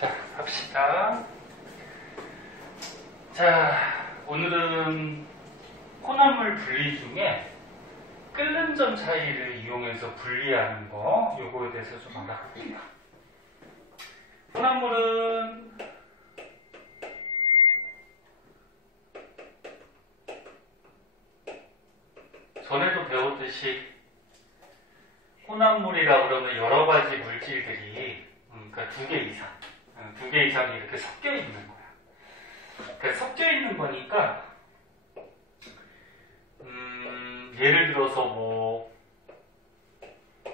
자, 갑시다. 자, 오늘은 혼합물 분리 중에 끓는 점 차이를 이용해서 분리하는 거, 요거에 대해서 좀 알아봅니다. 혼합물은 전에도 배웠듯이 혼합물이라 그러면 여러 가지 물질들이 그러니까 두 개 이상이 이렇게 섞여 있는 거야. 그러니까 섞여 있는 거니까 예를 들어서 뭐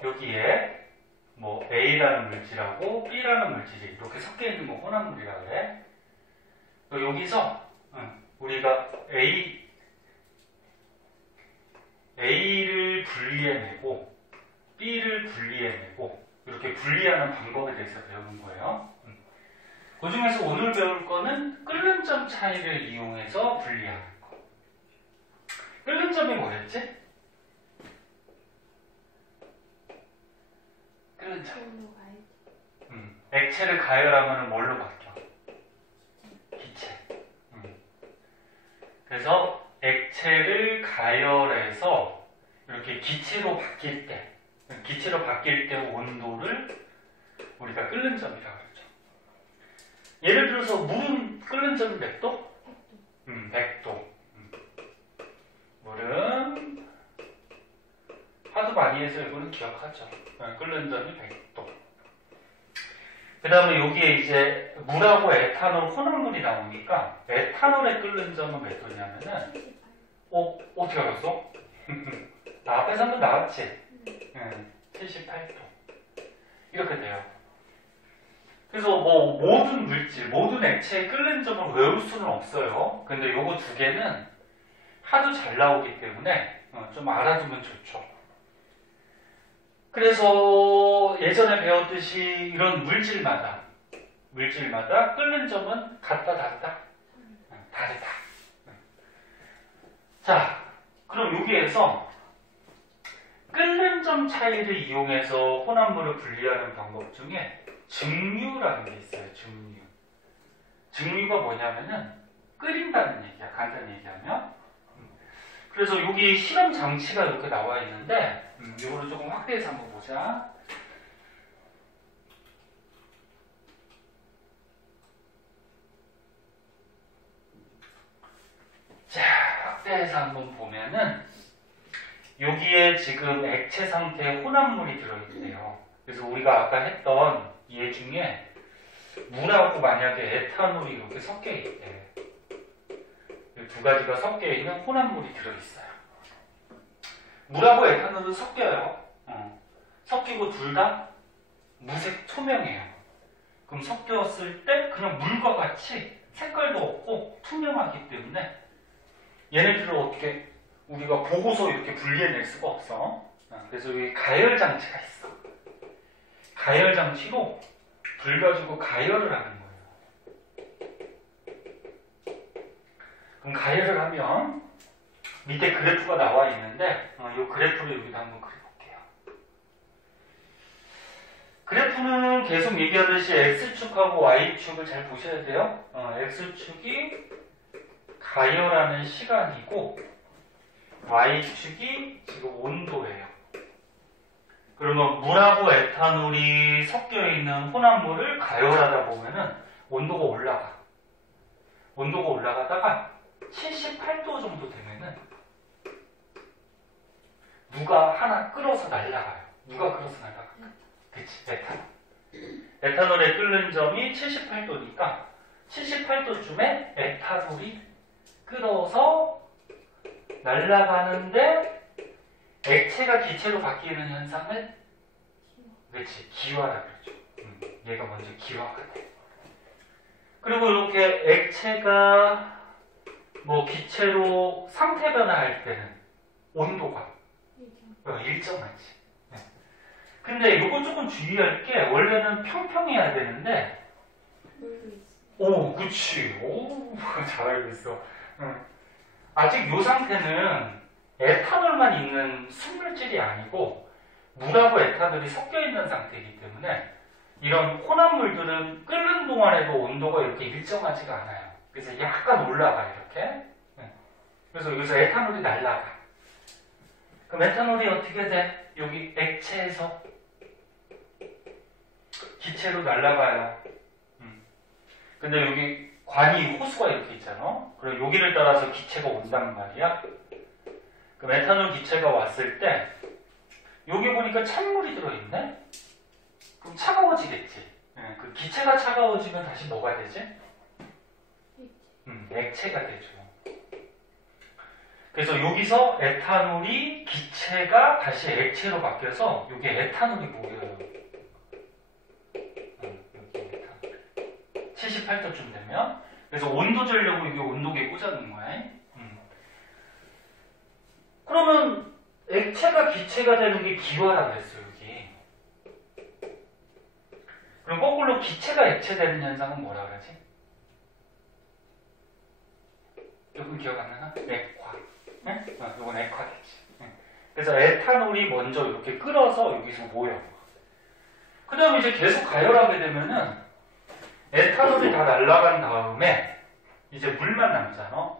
여기에 뭐 A라는 물질하고 B라는 물질이 이렇게 섞여 있는 거 혼합물이라고 그래. 여기서 우리가 A를 분리해내고 B를 분리해내고 이렇게 분리하는 방법에 대해서 배우는 거예요. 그 중에서 오늘 배울 거는 끓는 점 차이를 이용해서 분리하는 거. 끓는 점이 뭐였지? 끓는 점. 액체를 가열하면 뭘로 바뀌어? 기체. 그래서 액체를 가열해서 이렇게 기체로 바뀔 때 온도를 우리가 끓는 점이라고 그러죠. 예를 들어서 물은 끓는 점이 몇 도? 100도. 물은 하도 많이 해서 이거는 기억하죠. 끓는 점이 100도. 그 다음에 여기에 이제 물하고 에탄올 혼합물이 나오니까 에탄올의 끓는 점은 몇 도냐면은 어떻게 알았어? 나 앞에서 한번 나왔지? 78도. 이렇게 돼요. 그래서 뭐 모든 물질, 모든 액체의 끓는 점을 외울 수는 없어요. 근데 요거 두 개는 하도 잘 나오기 때문에 좀 알아두면 좋죠. 그래서 예전에 배웠듯이 이런 물질마다 끓는 점은 같다 다르다? 다르다. 자, 그럼 여기에서 끓는 점 차이를 이용해서 혼합물을 분리하는 방법 중에 증류라는 게 있어요. 증류가 뭐냐면은 끓인다는 얘기야. 간단히 얘기하면. 그래서 여기 실험 장치가 이렇게 나와 있는데 이거를 조금 확대해서 한번 보자. 자, 확대해서 한번 보면은 여기에 지금 액체 상태의 혼합물이 들어있대요. 그래서 우리가 아까 했던 얘 중에 물하고 만약에 에탄올이 이렇게 섞여 있대. 두 가지가 섞여 있는 혼합물이 들어있어요. 물하고 에탄올은 섞여요. 섞이고 둘 다 무색 투명해요. 그럼 섞였을 때 그냥 물과 같이 색깔도 없고 투명하기 때문에 얘네들을 어떻게 우리가 보고서 이렇게 분리해낼 수가 없어. 그래서 여기 가열 장치가 있어. 가열 장치로 불 가지고 가열을 하는 거예요. 그럼 가열을 하면 밑에 그래프가 나와 있는데 이 그래프를 여기다 한번 그려볼게요. 그래프는 계속 얘기하듯이 X축하고 Y축을 잘 보셔야 돼요. X축이 가열하는 시간이고 Y축이 지금 온도예요. 그러면 물하고 에탄올이 섞여있는 혼합물을 가열하다 보면은 온도가 올라가. 온도가 올라가다가 78도 정도 되면은 누가 하나 끓어서 날아가요. 누가 끓어서 날아갈까? 그치, 에탄올. 에탄올의 끓는 점이 78도니까 78도쯤에 에탄올이 끓어서 날아가는데 액체가 기체로 바뀌는 현상을 그렇지 기화라 그러죠. 얘가 먼저 기화가 돼. 그리고 이렇게 액체가 뭐 기체로 상태 변화할 때는 온도가 일정하지. 근데 이거 조금 주의할 게 원래는 평평해야 되는데 그치. 잘 알고 있어. 아직 이 상태는 에탄올만 있는 순물질이 아니고 물하고 에탄올이 섞여 있는 상태이기 때문에 이런 혼합물들은 끓는 동안에도 온도가 이렇게 일정하지가 않아요. 그래서 약간 올라가 이렇게. 그래서 여기서 에탄올이 날아가. 그럼 에탄올이 어떻게 돼? 여기 액체에서 기체로 날아가요. 근데 여기 관이 호수가 이렇게 있잖아. 그럼 여기를 따라서 기체가 온단 말이야. 그럼 에탄올 기체가 왔을 때 여기 보니까 찬물이 들어있네? 그럼 차가워지겠지. 그 기체가 차가워지면 다시 뭐가 되지? 액체가 되죠. 그래서 여기서 에탄올이 기체가 다시 액체로 바뀌어서 여기에 에탄올이 모여요. 여기 에탄올. 78도쯤 되면. 그래서 온도 재려고 이게 온도계에 꽂아놓은 거야. 그러면 액체가 기체가 되는 게 기화라고 했어요, 여기. 그럼 거꾸로 기체가 액체 되는 현상은 뭐라 그러지? 여러분 기억 안 나나? 액화. 네? 이건 액화겠지. 그래서 에탄올이 먼저 이렇게 끓어서 여기서 모여. 그 다음에 이제 계속 가열하게 되면은 에탄올이 다 날아간 다음에 이제 물만 남잖아.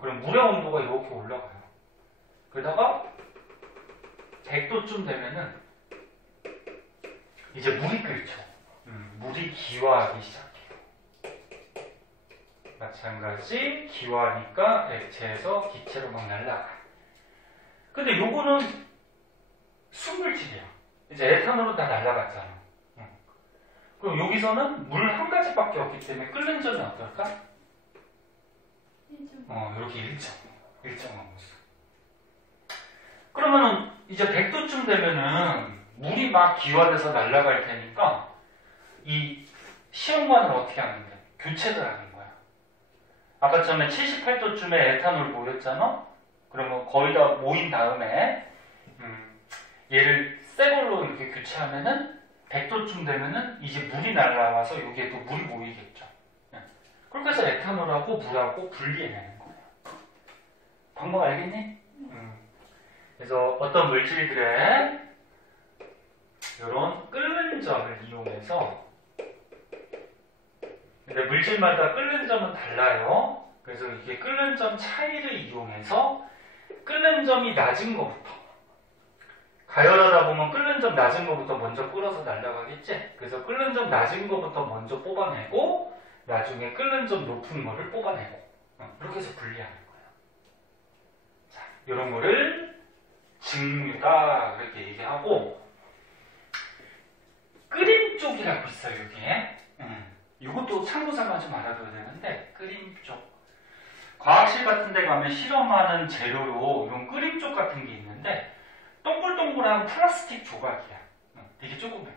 그럼 물의 온도가 이렇게 올라가요. 그러다가 100도쯤 되면은 이제 물이 끓죠. 물이 기화하기 시작해요. 마찬가지 기화하니까 액체에서 기체로 막 날아가. 근데 요거는 순물질이야. 이제 에탄올은 다 날아갔잖아. 그럼 여기서는 물 한 가지밖에 없기 때문에 끓는 점이 어떨까? 이렇게 일정한 모습. 그러면은 이제 100도쯤 되면은 물이 막 기화돼서 날아갈 테니까 이 시험관을 어떻게 하는 거야? 교체를 하는 거야. 아까 처음에 78도쯤에 에탄올 모였잖아? 그러면 거의 다 모인 다음에 얘를 새 걸로 이렇게 교체하면은 100도쯤 되면은 이제 물이 날라와서 여기에 또 물이 모이겠죠. 그렇게 해서 에탄올하고 물하고 분리해내는 거예요. 방법 알겠니? 그래서 어떤 물질들의 이런 끓는 점을 이용해서, 근데 물질마다 끓는 점은 달라요. 그래서 이게 끓는 점 차이를 이용해서 끓는 점이 낮은 것부터, 가열하다 보면 끓는 점 낮은 것부터 먼저 끓어서 날아가겠지? 그래서 끓는 점 낮은 것부터 먼저 뽑아내고 나중에 끓는 점 높은 거를 뽑아내고, 이렇게 해서 분리하는 거예요. 자, 이런 거를 증류다 그렇게 얘기하고, 끓임 쪽이라고 있어요, 여기에. 이것도 참고삼아 좀 알아둬야 되는데, 끓임 쪽. 과학실 같은 데 가면 실험하는 재료로 이런 끓임 쪽 같은 게 있는데, 동글동글한 플라스틱 조각이야. 되게 조그매.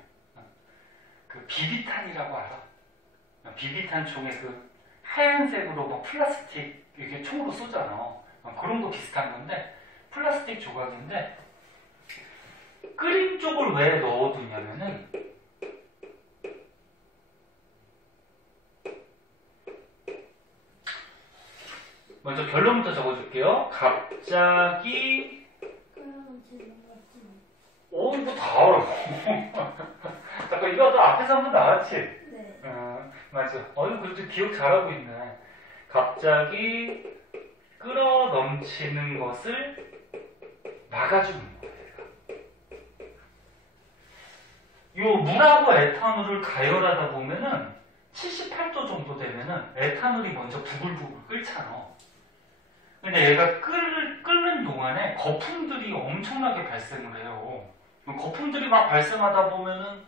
그 비비탄이라고 알아? 비비탄 총에 그 하얀색으로 막 플라스틱 이렇게 총으로 쏘잖아. 그런 거 비슷한 건데, 플라스틱 조각인데, 끓임 쪽을 왜 넣어두냐면은, 먼저 결론부터 적어줄게요. 갑자기 뭐 다 알아. 잠깐 이거 또 앞에서 한번 나왔지? 네. 맞아. 그래도 기억 잘하고 있네. 갑자기 끓어 넘치는 것을 막아주는 거예요. 요 물하고 에탄올을 가열하다 보면은 78도 정도 되면은 에탄올이 먼저 부글부글 끓잖아. 근데 얘가 끓는 동안에 거품들이 엄청나게 발생을 해요. 거품들이 막 발생하다 보면은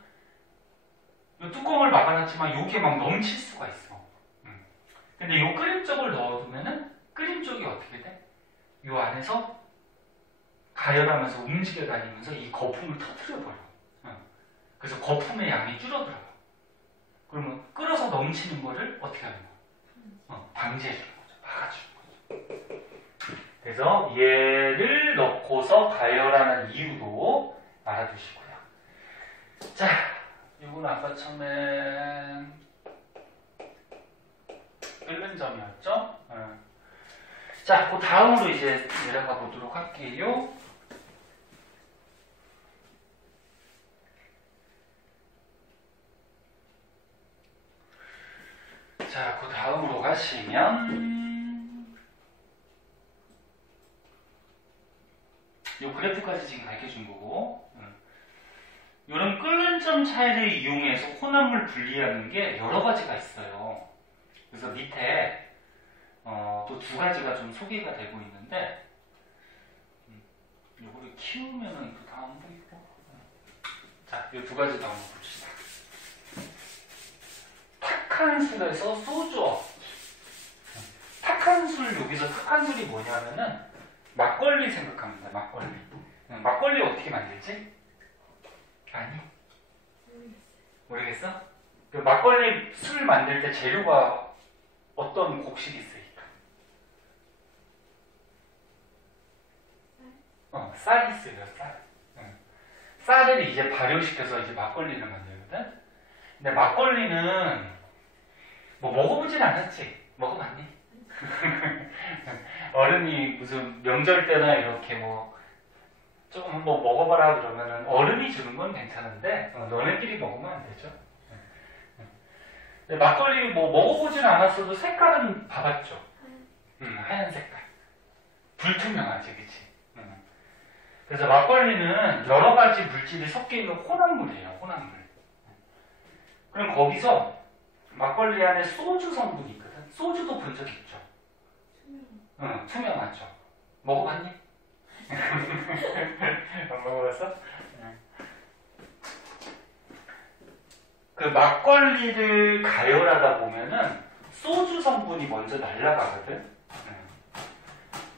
이 뚜껑을 막아놨지만 여기에 막 넘칠 수가 있어. 근데 이 끓임 쪽을 넣어두면은 끓임 쪽이 어떻게 돼? 이 안에서 가열하면서 움직여 다니면서 이 거품을 터뜨려버려. 그래서 거품의 양이 줄어들어요. 그러면 끓어서 넘치는 거를 어떻게 하는 거야? 방지해주는 거죠. 막아주는 거죠. 그래서 얘를 넣고서 가열하는 이유도 알아두시고요. 자, 이건 아까 처음에 끓는 점이었죠? 자, 그 다음으로 이제 내려가 보도록 할게요. 자, 그 다음으로 가시면 요 그래프까지 지금 가르쳐준 거고, 이런 끓는 점 차이를 이용해서 혼합물 분리하는 게 여러 가지가 있어요. 그래서 밑에 또 두 가지가 좀 소개가 되고 있는데, 요거를 키우면은 또 다 안 보이고. 자, 이 두 가지도 한번 봅시다. 탁한 술에서 소주. 탁한 술, 여기서 탁한 술이 뭐냐면은 막걸리 생각합니다. 막걸리. 막걸리 어떻게 만들지? 아니? 모르겠어? 그 막걸리 술 만들 때 재료가 어떤 곡식이 있으니까? 쌀이 있어요, 쌀. 쌀을 이제 발효시켜서 이제 막걸리를 만들거든? 근데 막걸리는 뭐 먹어보진 않았지? 먹어봤니? 어른이 무슨 명절 때나 이렇게 뭐 조금 한번 먹어봐라 그러면은 어른이 주는 건 괜찮은데 너네끼리 먹으면 안 되죠. 근데 막걸리 뭐 먹어보진 않았어도 색깔은 봐봤죠. 하얀 색깔. 불투명하지, 그치? 그래서 막걸리는 여러 가지 물질이 섞여 있는 혼합물이에요, 혼합물. 그럼 거기서 막걸리 안에 소주 성분이 있거든. 소주도 본 적 있죠? 투명하죠. 먹어봤니? 안 먹어봤어? 그 막걸리를 가열하다 보면은 소주 성분이 먼저 날아가거든.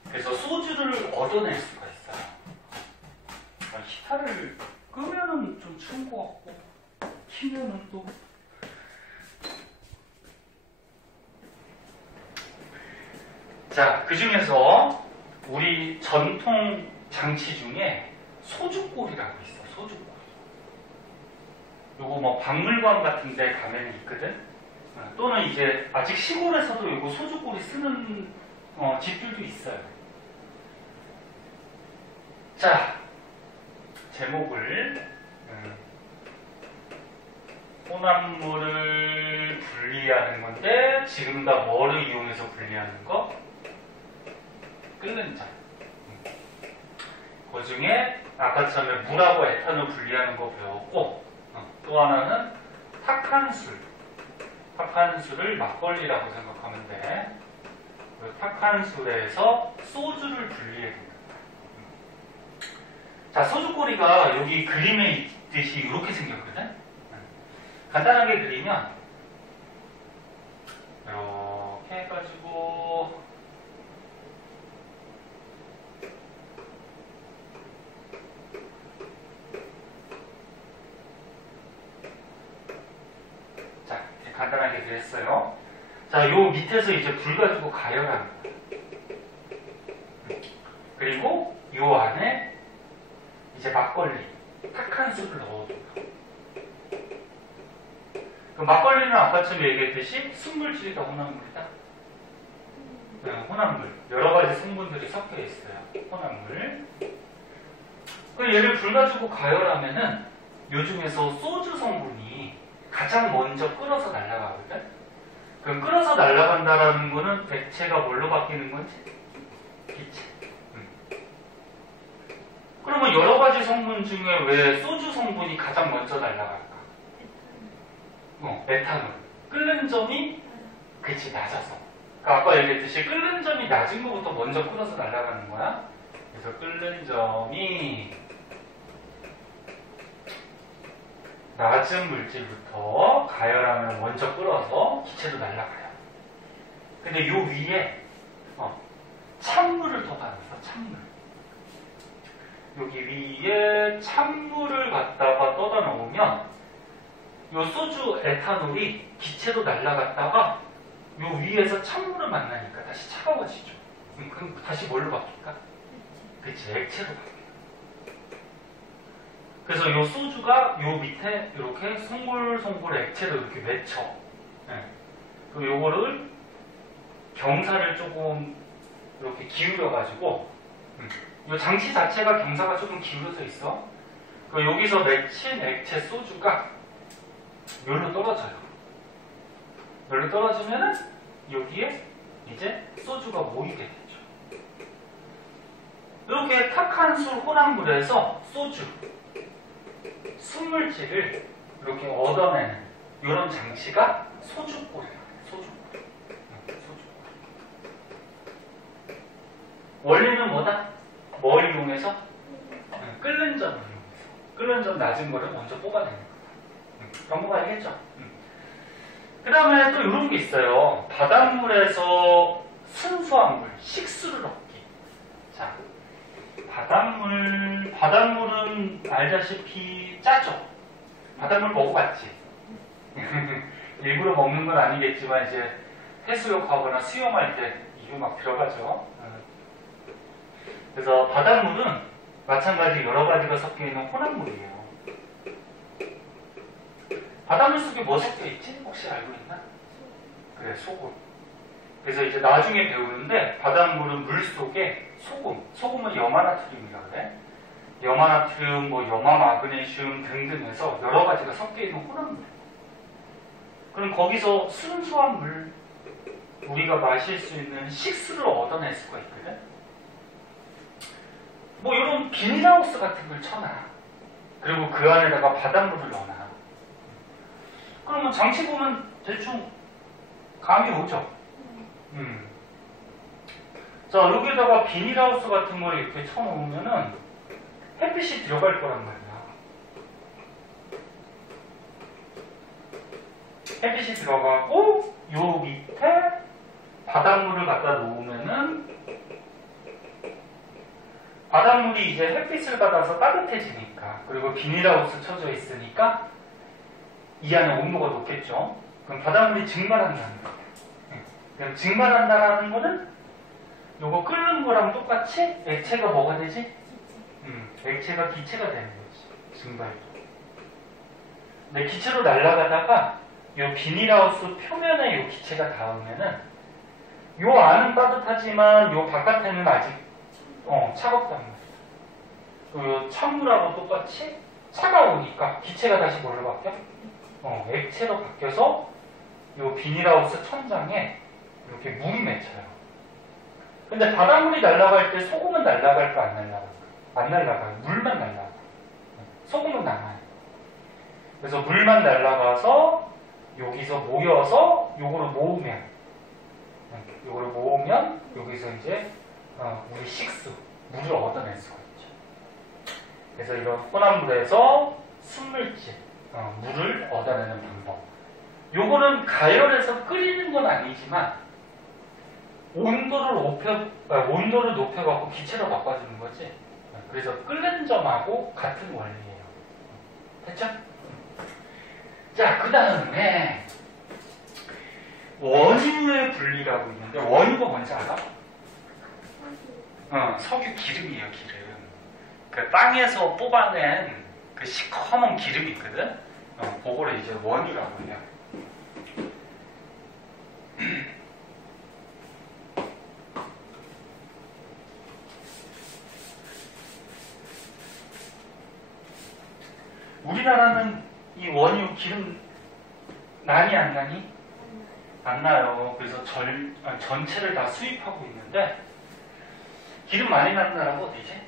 그래서 소주를 얻어낼 수가 있어요. 히타를 끄면은 좀 추운 것 같고, 키면은 또. 자, 그 중에서 우리 전통 장치 중에 소주골이라고 있어, 소주골. 요거 뭐 박물관 같은 데 가면 있거든? 또는 이제 아직 시골에서도 요거 소주골이 쓰는 집들도 있어요. 자, 제목을 혼합물을 분리하는 건데 지금 다 뭐를 이용해서 분리하는 거? 끓는 점. 그 중에 아까 처음에 물하고 에탄올 분리하는 거 배웠고, 또 하나는 탁한 술. 탁한 술을 막걸리라고 생각하면 돼. 그 탁한 술에서 소주를 분리해야 된다. 자, 소주꼬리가 여기 그림에 있듯이 이렇게 생겼거든? 간단하게 그리면 이렇게 해가지고 자, 이렇게 간단하게 그렸어요. 자, 요 밑에서 이제 불 가지고 가열하는 거예요. 그리고 요 안에 이제 막걸리, 탁한 술을 넣어줘요. 그 막걸리는 아까처럼 얘기했듯이 순물질이다, 혼합물이다? 네, 혼합물. 여러 가지 성분들이 섞여 있어요. 혼합물. 그 얘를 불 가지고 가열하면은 요 중에서 소주 성분이 가장 먼저 끓어서 날아가거든? 그럼 끓어서 날아간다라는 거는 액체가 뭘로 바뀌는 건지? 기체. 그러면 여러 가지 성분 중에 왜 소주 성분이 가장 먼저 날아갈까? 메탄올. 끓는 점이, 그치, 낮아서. 그러니까 아까 얘기했듯이 끓는 점이 낮은 것부터 먼저 끓어서 날아가는 거야. 그래서 끓는 점이 낮은 물질부터 가열하면 먼저 끓어서 기체로 날아가요. 근데 요 위에 찬물을 더 받아서 찬물. 여기 위에 찬물을 갖다가 떠다 놓으면 요 소주 에탄올이 기체로 날아갔다가 요 위에서 찬물을 만나니까 다시 차가워지죠. 그럼 다시 뭘로 바뀔까? 그치, 액체로 바뀌어요. 그래서 요 소주가 요 밑에 이렇게 송골송골 액체로 이렇게 맺혀. 네. 그리고 요거를 경사를 조금 이렇게 기울여가지고, 요 장치 자체가 경사가 조금 기울어져 있어. 그리고 여기서 맺힌 액체 소주가 여기로 떨어져요. 열로 떨어지면은 여기에 이제 소주가 모이게 되죠. 이렇게 탁한 술 혼합물에서 소주, 순물질을 이렇게 얻어내는 이런 장치가 소주골이에요. 소주골. 원리는 뭐다? 뭘 이용해서? 끓는 점을 이용해서. 끓는 점 낮은 거를 먼저 뽑아내는 거다. 방법 알겠죠? 그 다음에 또 이런 게 있어요. 바닷물에서 순수한 물, 식수를 얻기. 자, 바닷물은 알다시피 짜죠? 바닷물 먹어봤지? 일부러 먹는 건 아니겠지만, 이제 해수욕 하거나 수영할 때 이게 막 들어가죠. 그래서 바닷물은 마찬가지 여러 가지가 섞여 있는 혼합물이에요. 바닷물 속에 뭐 섞여 있지? 혹시 알고 있나? 그래, 소금. 그래서 이제 나중에 배우는데 바닷물은 물 속에 소금은 염화나트륨이라고 그래. 염화나트륨, 뭐 염화마그네슘 등등해서 여러 가지가 섞여 있는 혼합물. 그럼 거기서 순수한 물, 우리가 마실 수 있는 식수를 얻어낼 수가 있거든. 뭐 이런 비닐하우스 같은 걸 쳐놔. 그리고 그 안에다가 바닷물을 넣어놔. 그러면 장치 보면 대충 감이 오죠. 자, 여기다가 비닐하우스 같은 걸 이렇게 쳐놓으면은 햇빛이 들어갈 거란 말이야. 햇빛이 들어가고 요 밑에 바닷물을 갖다 놓으면은 바닷물이 이제 햇빛을 받아서 따뜻해지니까, 그리고 비닐하우스 쳐져 있으니까 이 안에 온도가 높겠죠. 그럼 바닷물이 증발한다는 거예요. 그럼 증발한다는 거는 요거 끓는 거랑 똑같이 액체가 뭐가 되지? 액체가 기체가 되는 거지. 증발도. 근데 기체로 날아가다가 요 비닐하우스 표면에 요 기체가 닿으면은 요 안은 따뜻하지만 요 바깥에는 아직 차갑다는 거죠. 요 찬물하고 똑같이 차가우니까 기체가 다시 뭘로 바뀌어? 액체로 바뀌어서 요 비닐하우스 천장에 이렇게 물이 맺혀요. 근데 바닷물이 날아갈 때 소금은 날아갈까 안 날아갈까? 안 날아가요. 물만 날아가요. 소금은 남아요. 그래서 물만 날아가서 여기서 모여서 요거를 모으면 여기서 이제 우리 식수, 물을 얻어낼 수가 있죠. 그래서 이런 혼합물에서 순물질, 물을 얻어내는 방법. 요거는 가열해서 끓이는 건 아니지만 온도를 높여갖고 기체로 바꿔주는 거지. 그래서 끓는 점하고 같은 원리예요. 됐죠? 자, 그 다음에 원유의 분리라고 있는데, 원유가 뭔지 알아? 석유 기름이에요, 기름. 그 땅에서 뽑아낸 그 시커먼 기름이 있거든? 그거를 이제 원유라고 해요. 우리나라는 이 원유 기름 나니 안 나니? 안 나요. 그래서 전체를 다 수입하고 있는데, 기름 많이 나는 나라가 어디지?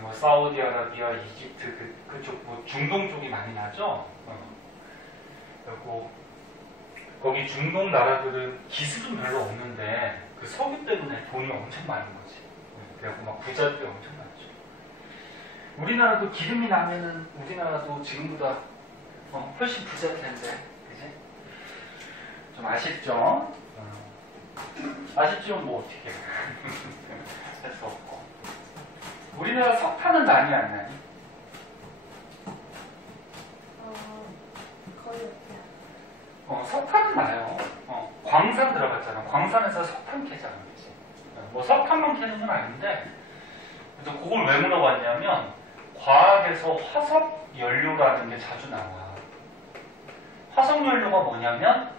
뭐 사우디아라비아, 이집트 그쪽 뭐 중동 쪽이 많이 나죠. 그리고 거기 중동 나라들은 기술은 별로 없는데 그 석유 때문에 돈이 엄청 많은 거지. 그래서 막 부자들이 엄청 많죠. 우리나라도 기름이 나면은 우리나라도 지금보다 훨씬 부자일 텐데, 그지? 좀 아쉽죠? 아쉽지만 뭐 어떻게 할 수 없고. 우리나라 석탄은 나니 안 나니? 거의 없어요. 석탄은 나요. 광산 들어갔잖아. 광산에서 석탄 캐잖아, 그치? 뭐 석탄만 캐는 건 아닌데, 그래서 그걸 왜 물어봤냐면 과학에서 화석 연료라는 게 자주 나와. 화석 연료가 뭐냐면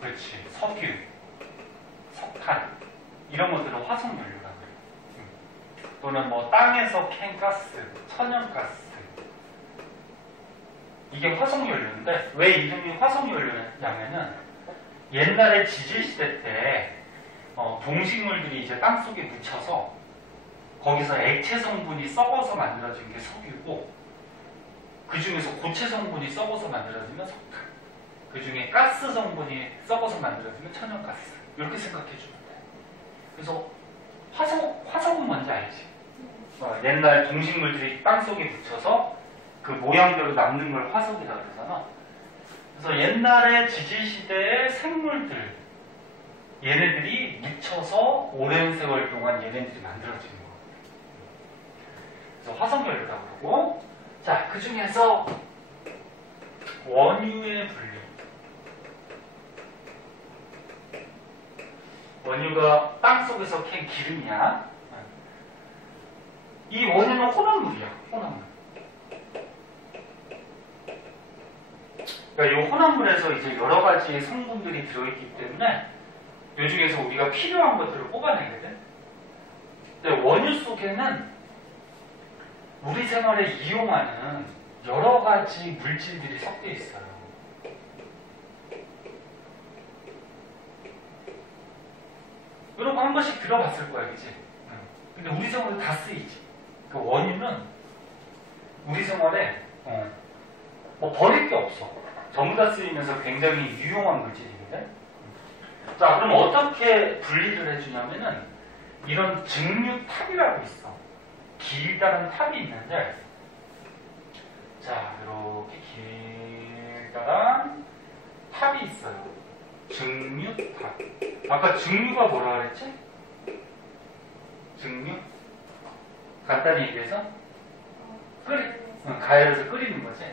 그렇지. 석유, 석탄 이런 것들은 화석 연료라고 해요. 또는 뭐 땅에서 캔 가스, 천연가스 이게 화석연료인데 왜 이름이 화석연료냐면은 옛날에 지질시대 때 동식물들이 이제 땅속에 묻혀서 거기서 액체 성분이 썩어서 만들어진 게 석유고 그 중에서 고체 성분이 썩어서 만들어지면 석탄, 그 중에 가스 성분이 썩어서 만들어지면 천연가스. 이렇게 생각해 주면 돼. 그래서 화석은 뭔지 알지? 옛날 동식물들이 땅속에 묻혀서 그 모양대로 남는 걸 화석이라고 그러잖아. 그래서 옛날에 지질시대의 생물들, 얘네들이 묻혀서 오랜 세월 동안 얘네들이 만들어지는 거거든. 그래서 화석연료라고 그러고, 자, 그 중에서 원유의 분류. 원유가 땅속에서 캔 기름이야. 이 원유는 혼합물이야, 혼합물. 그러니까 이 혼합물에서 이제 여러 가지 성분들이 들어있기 때문에 이 중에서 우리가 필요한 것들을 뽑아내거든. 근데 원유 속에는 우리 생활에 이용하는 여러 가지 물질들이 섞여 있어요. 이런 거 한 번씩 들어봤을 거야, 그치? 근데 우리 생활에 다 쓰이지. 그 원유는 우리 생활에 뭐 버릴 게 없어. 전부 다 쓰이면서 굉장히 유용한 물질이거든. 자, 그럼 어떻게 분리를 해주냐면은 이런 증류탑이라고 있어. 길다란 탑이 있는데, 자, 이렇게 길다란 탑이 있어요. 증류탑. 아까 증류가 뭐라 그랬지? 증류? 간단히 얘기해서 가열해서 끓이는 거지.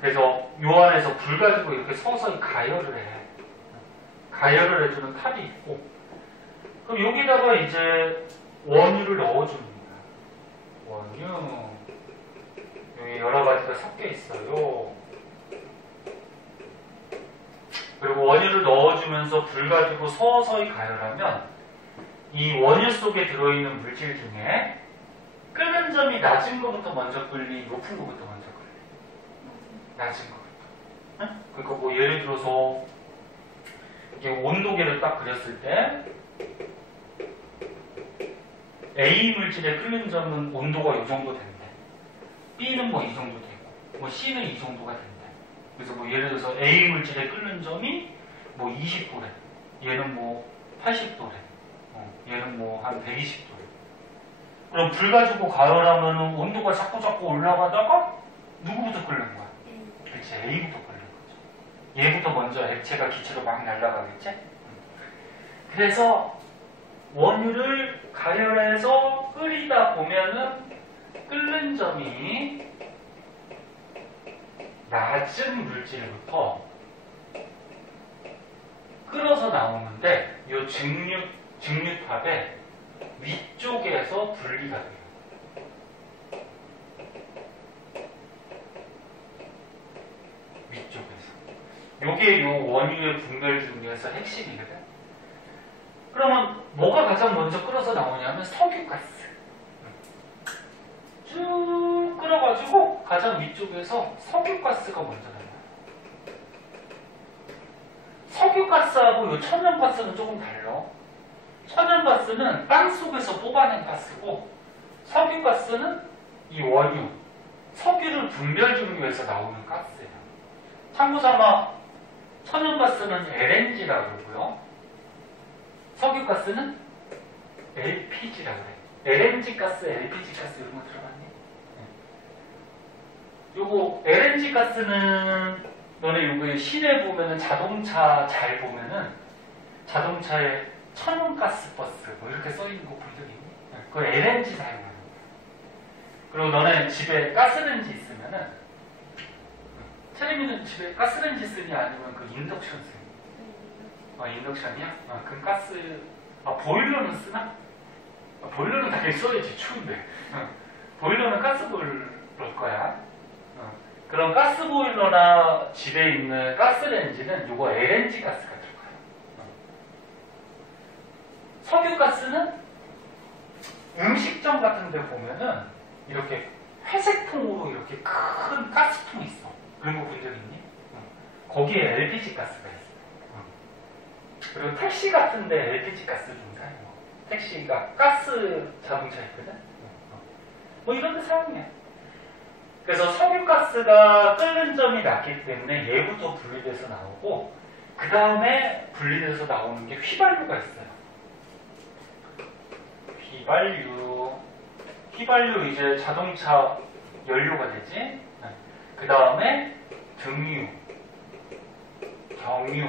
그래서 요 안에서 불 가지고 이렇게 서서히 가열을 해. 가열을 해주는 탑이 있고, 그럼 여기다가 이제 원유를 넣어줍니다. 원유. 여기 여러 가지가 섞여 있어요. 그리고 원유를 넣어주면서 불 가지고 서서히 가열하면 이 원유 속에 들어있는 물질 중에 끓는 점이 낮은 것부터 먼저 끓리, 높은 것부터 먼저 끓리. 낮은 것부터. 응? 그러니까 뭐 예를 들어서 이렇게 온도계를 딱 그렸을 때 A 물질의 끓는 점은 온도가 이 정도 된대. B는 뭐 이 정도 되고, 뭐 C는 이 정도가 된대. 그래서 뭐 예를 들어서 A 물질의 끓는 점이 뭐 20도래. 얘는 뭐 80도래. 얘는 뭐 한 120도래. 그럼 불 가지고 가열하면 온도가 자꾸 올라가다가 누구부터 끓는 거야? 그치, A부터 끓는 거죠. 얘부터 먼저 액체가 기체로 막 날아가겠지? 그래서 원유를 가열해서 끓이다 보면은 끓는 점이 낮은 물질부터 끓어서 나오는데 이 증류탑의 위쪽에서 분리가 돼요. 위쪽에서. 요게 요 원유의 분별 중에서 핵심이거든. 그러면 뭐가 가장 먼저 끓어서 나오냐면 석유가스. 쭉 끓어가지고 가장 위쪽에서 석유가스가 먼저 나와요. 석유가스하고 요 천연가스는 조금 달라. 천연가스는 땅속에서 뽑아낸 가스고, 석유가스는 이 원유, 석유를 분별증류해서 나오는 가스예요. 참고삼아 천연가스는 LNG라고 그러고요. 석유가스는 LPG라고 그래. LNG 가스, LPG 가스 이런 거 들어봤니? 요거 LNG 가스는 너네 요거 시내 보면은 자동차 잘 보면은 자동차에 천연가스 버스 뭐 이렇게 써 있는 거 본 적 있니? 그거 LNG 사용하는 거야. 그리고 너네 집에 가스레인지 있으면은 체리미는 집에 가스레인지 쓰니 아니면 그 인덕션 쓰니? 인덕션이야? 그럼 가스 보일러는 쓰나? 보일러는 당연히 써야지, 추운데. 보일러는 가스보일러일 거야. 그럼 가스보일러나 집에 있는 가스레인지는 요거 LNG 가스가 들어가요. 석유가스는 음식점 같은 데 보면은 이렇게 회색통으로 이렇게 큰 가스통이 있어. 그런 거 본 적 있니? 거기에 LPG 가스가 있어. 그리고 택시 같은데 LPG 가스 좀 사용해. 택시가 가스 자동차 있거든? 뭐 이런 데 사용해. 그래서 석유가스가 끓는 점이 낮기 때문에 얘부터 분리돼서 나오고, 그 다음에 분리돼서 나오는 게 휘발유가 있어요. 휘발유 이제 자동차 연료가 되지. 그 다음에 등유, 경유,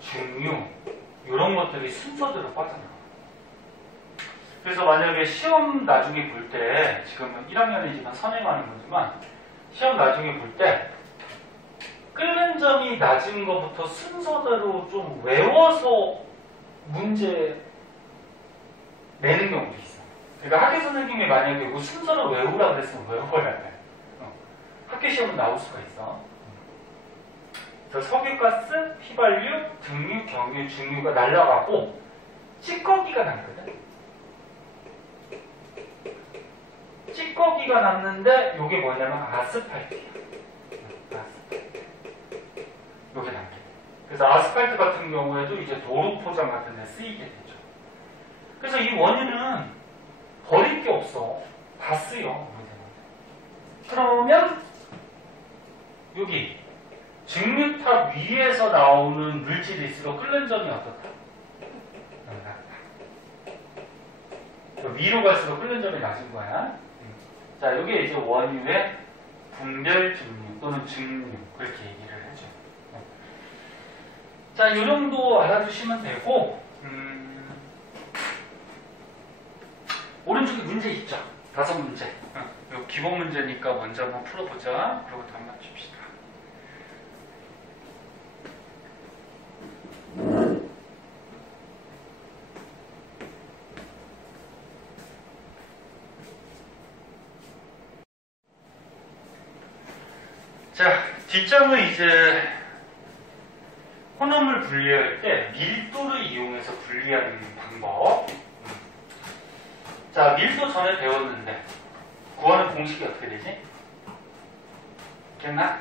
중유 이런 것들이 순서대로 빠져나와. 그래서 만약에 시험 나중에 볼 때, 지금은 1학년이지만 선행하는 거지만 시험 나중에 볼 때 끓는 점이 낮은 것부터 순서대로 좀 외워서 문제 내는 경우도 있어. 그러니까 학교 선생님이 만약에 그 순서를 외우라 그랬으면 외워야 돼. 학교 시험은 나올 수가 있어. 그래서 석유가스, 휘발유, 등유, 경유, 중유가 날라가고 찌꺼기가 남거든. 찌꺼기가 남는데 이게 뭐냐면 아스팔트야. 아스팔트. 이게 남게 돼. 그래서 아스팔트 같은 경우에도 이제 도로 포장 같은 데 쓰이게 되죠. 그래서 이 원인은 버릴 게 없어. 다 쓰여. 그러면 여기 증류탑 위에서 나오는 물질일수록 끓는 점이 어떻다? 낮다. 위로 갈수록 끓는 점이 낮은 거야. 자, 이게 이제 원유의 분별 증류 또는 증류 그렇게 얘기를 해줘. 자, 이 정도 알아두시면 되고, 오른쪽에 문제 있죠? 5문제. 요 기본 문제니까 먼저 한번 풀어보자. 그리고 다 맞춥시다. 자, 뒷장은 이제 혼합물 분리할 때 밀도를 이용해서 분리하는 방법. 자, 밀도 전에 배웠는데 구하는 공식이 어떻게 되지? 기억나?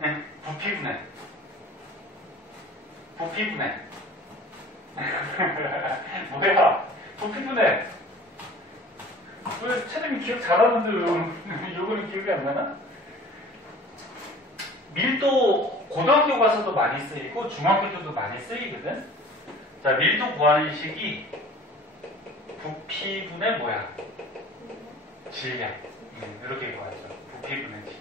네, 부피분해. 부피분해. 뭐야? 부피분해. 왜 채점이 기억 잘하는데 요거는 기억이 안 나나? 밀도 고등학교 가서도 많이 쓰이고 중학교 때도 많이 쓰이거든. 자, 밀도 구하는 식이 부피분의 뭐야? 질량. 이렇게 구하죠. 부피분의 질량.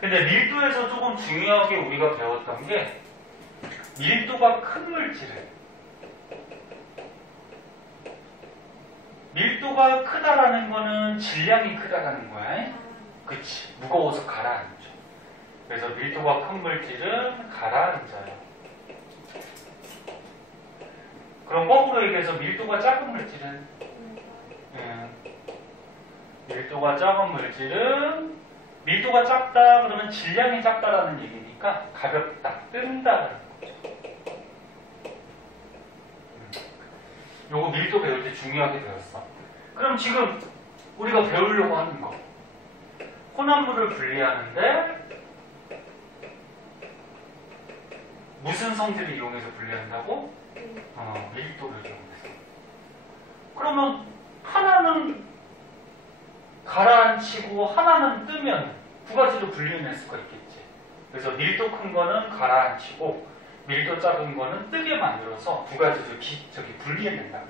근데 밀도에서 조금 중요하게 우리가 배웠던 게 밀도가 큰 물질을 밀도가 크다라는 거는 질량이 크다라는 거야. 그치? 무거워서 가라앉죠. 그래서 밀도가 큰 물질은 가라앉아요. 그럼 거꾸로 얘기해서 밀도가 작은 물질은 밀도가 작은 물질은 밀도가 작다 그러면 질량이 작다라는 얘기니까 가볍다, 뜬다라는 거죠. 요거 밀도 배울 때 중요하게 배웠어. 그럼 지금 우리가 배우려고 하는 거 혼합물을 분리하는데 무슨 성질을 이용해서 분리한다고? 밀도를 이용해서. 그러면 하나는 가라앉히고 하나는 뜨면 두 가지로 분리해낼 수가 있겠지. 그래서 밀도 큰 거는 가라앉히고 밀도 작은 거는 뜨게 만들어서 두 가지로 분리해낸다.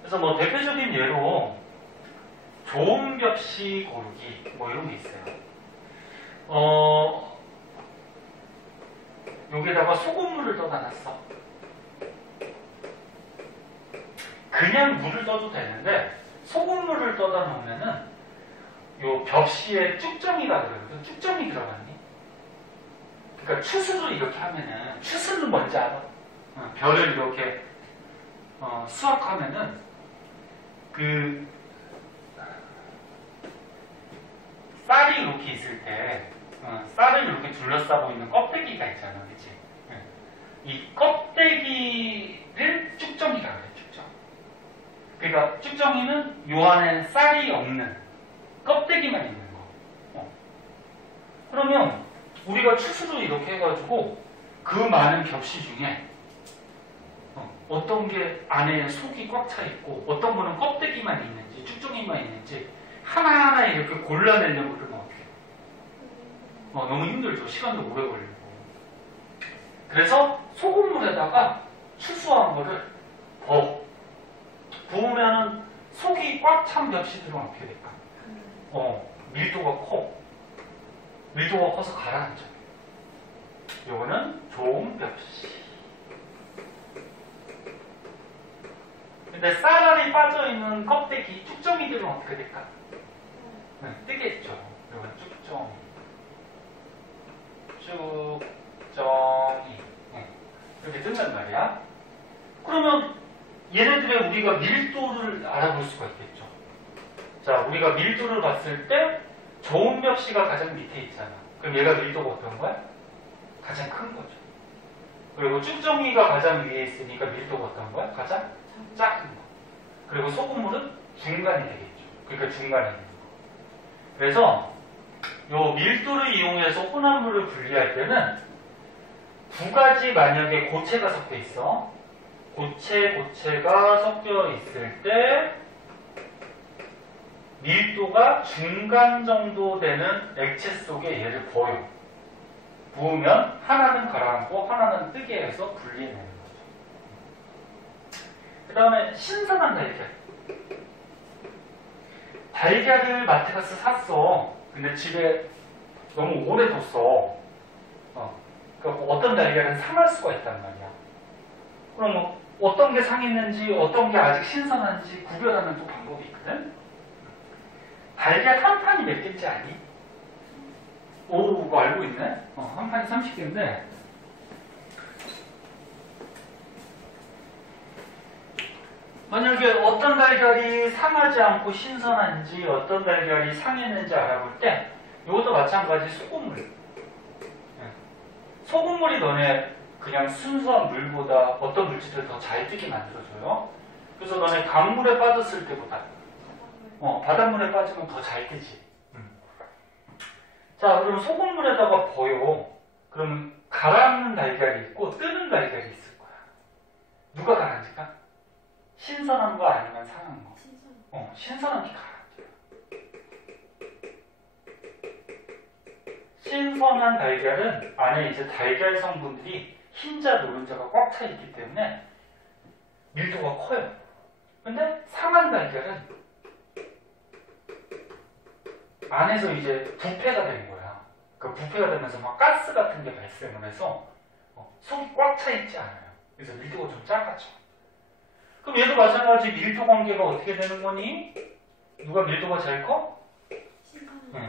그래서 뭐 대표적인 예로 좋은 벽시 고르기 뭐 이런 게 있어요. 여기다가 소금물을 떠다 놨어. 그냥 물을 떠도 되는데 소금물을 떠다 놓으면은 요 벽시에 쭉정이가 들어가거든. 쭉정이 들어갔니? 그러니까 추수를 이렇게 하면은 추수는 뭔지 알아? 별을 이렇게 수확하면은 그 쌀이 이렇게 있을 때 쌀을 이렇게 둘러싸고 있는 껍데기가 있잖아, 그치? 이 껍데기를 쭉정이라고 그래, 쭉정. 그러니까 쭉정이는 요 안에 쌀이 없는 껍데기만 있는 거. 그러면 우리가 추수를 이렇게 해가지고 그 많은 벽시 중에 어떤 게 안에 속이 꽉 차 있고 어떤 거는 껍데기만 있는지 쭉정이만 있는지 하나하나 이렇게 골라내려고 그러면 어떻게 해요? 너무 힘들죠. 시간도 오래 걸리고. 그래서 소금물에다가 추수한 거를 부으면은 속이 꽉 찬 벽시들은 어떻게 될까? 밀도가 커. 밀도가 커서 가라앉아. 요거는 좋은 벽시. 근데 쌀알이 빠져있는 껍데기, 쭉정이들은 어떻게 될까? 뜨겠죠. 이건 쭉정이. 이렇게 뜬단 말이야. 그러면 얘네들의 우리가 밀도를 알아볼 수가 있겠죠. 자, 우리가 밀도를 봤을 때 좋은 벽시가 가장 밑에 있잖아. 그럼 얘가 밀도가 어떤 거야? 가장 큰 거죠. 그리고 쭉정이가 가장 위에 있으니까 밀도가 어떤 거야? 가장 작은 거. 그리고 소금물은 중간이 되겠죠. 그러니까 중간에 있는 거. 그래서 요 밀도를 이용해서 혼합물을 분리할 때는 두 가지 만약에 고체가 섞여 있어. 고체가 섞여 있을 때 밀도가 중간 정도 되는 액체 속에 얘를 부어요. 부으면 하나는 가라앉고 하나는 뜨게 해서 분리해내는 거죠. 그 다음에 신선한 달걀. 달걀을 마트 가서 샀어. 근데 집에 너무 오래 뒀어. 그러니까 어떤 달걀은 상할 수가 있단 말이야. 그럼 어떤 게 상했는지 어떤 게 아직 신선한지 구별하는 또 방법이 있거든. 달걀 한 판이 몇 개인지 아니? 오, 그거 알고 있네? 한 판이 30개인데 만약에 어떤 달걀이 상하지 않고 신선한지 어떤 달걀이 상했는지 알아볼 때 이것도 마찬가지 소금물. 소금물이 너네 그냥 순수한 물보다 어떤 물질을 더 잘 뜨게 만들어줘요. 그래서 너네 강물에 빠졌을 때보다 바닷물에 빠지면 더 잘 뜨지. 자, 그럼 소금물에다가 버요. 그러면 가라앉는 달걀이 있고 뜨는 달걀이 있을 거야. 누가 가라앉을까? 신선한 거 아니면 상한 거? 신선한 게 가라앉아요. 신선한 달걀은 안에 이제 달걀 성분들이 흰자, 노른자가 꽉 차 있기 때문에 밀도가 커요. 근데 상한 달걀은 안에서 이제 부패가 되는 거야. 그 부패가 되면서 막 가스 같은 게 발생을 해서 속이 꽉 차 있지 않아요. 그래서 밀도가 좀 작아져. 그럼 얘도 마찬가지 밀도 관계가 어떻게 되는 거니? 누가 밀도가 제일 커?